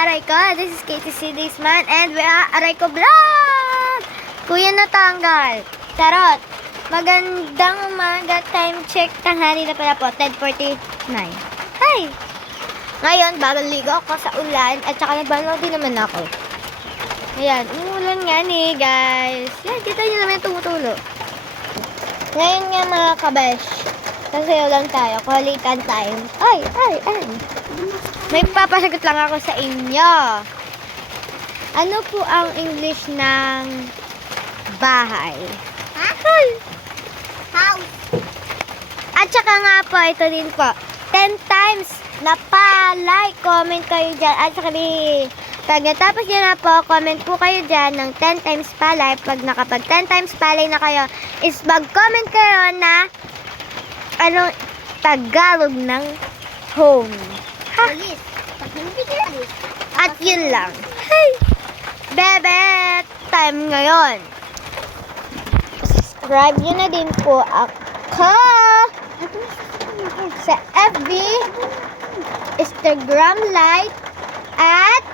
Aray Ko. This is Katie C. Daysman and we are Aray Ko Vlog! Kuya natanggal. Charot. Magandang umaga. Time check. Tanghali na pala po. 10:49. Hi! Ngayon, bagong ligo ako sa ulan at saka nagbanaw din naman ako. Ayan. Umulan nga ni guys. Yan, kita nyo naman yung tumutulo. Ngayon nga mga kabesh. Sasayaw lang tayo. Kuhalikan tayo. Ay! May papasagot lang ako sa inyo. Ano po ang English ng bahay? Huh? House. At saka nga po, ito din po. 10 times na pa-like, comment kayo dyan. At saka pag natapos nyo na po, comment po kayo dyan ng 10 times pa-like. Pag nakapag 10 times pa-like na kayo, is mag-comment kayo na anong Tagalog ng home. Ha? Alis. Pag hindi ka alis. At yun lang. Hey! Bebe! Time ngayon. Subscribe nyo na din po ako sa FB, Instagram Live, at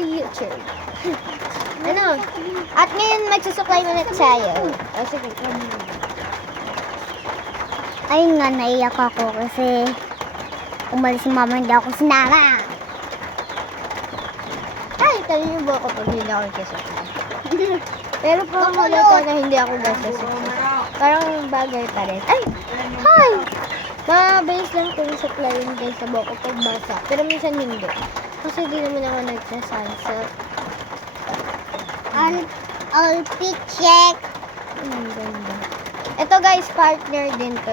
YouTube. Ano? At ngayon magsusuklay na tayo. O sige. Ayun nga, naiyak ako kasi umalis si mama, hindi ako sinama. Ay, tayo niyo ba ako pag hindi ako nagsusuklay? Pero parang wala ko na hindi ako nagsusuklay. Parang bagay pa rin. Ay! Hi! Mabilis lang kung suklayin guys sa buhok ko pag basa. Pero minsan hindi. Kasi di naman ako nagsasunset. I'll pick check. Ganda. Ito guys, partner din to.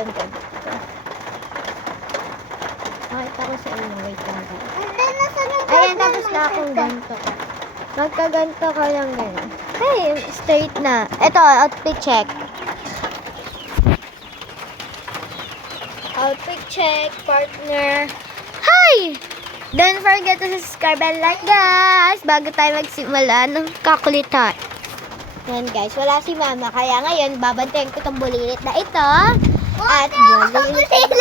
Makita ko sa inyo. Wait lang. Ayan, tapos na akong ganito. Magkaganto ka lang ganyan. Hey, straight na. Ito, outfit check. Outfit check, partner. Hi! Don't forget to subscribe and like, guys, bago tayo magsimula ng kakulitan. Yan guys, wala si mama. Kaya ngayon, babantayan ko itong bulilit na ito. At bulilit na ito.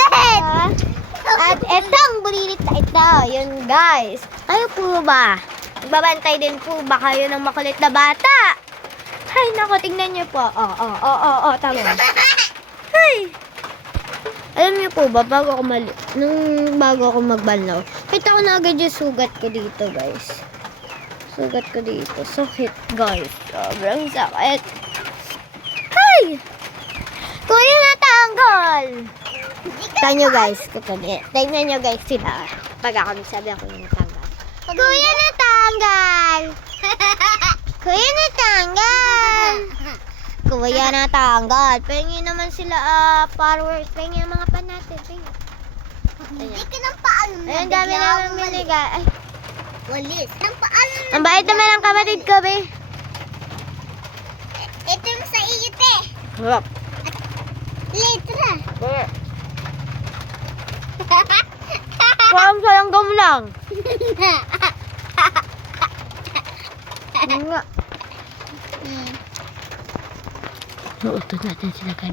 At itong bulilit na ito. Yun guys. Kayo po ba? Babantay din po ba kayo ng makulit na bata? Ay, naku, tingnan niyo po. Tama. Ay! Alam niyo po ba, bago ako magbanlaw, kita ko na agad yung sugat ko dito, guys. Sugat ko dito. Sakit, guys. Sobrang sakit. Ay! Kuya natanggal! Tingnan nyo guys sila. Pag ako sabi ako yung natanggal. Kuya natanggal! Kuya natanggal! Kuya natanggal. Pahingin naman sila followers. Pahingin ang mga pan natin. Hindi ka nang paalam na. Ayun, dami namin binigay. Ay, Walis. Nang paalam na. ang bait naman ang kapatid ko, be. Ito yung sa iyo, te. Hop. Letra. Parang salanggam lang. Nga. Uutod natin sila, kan.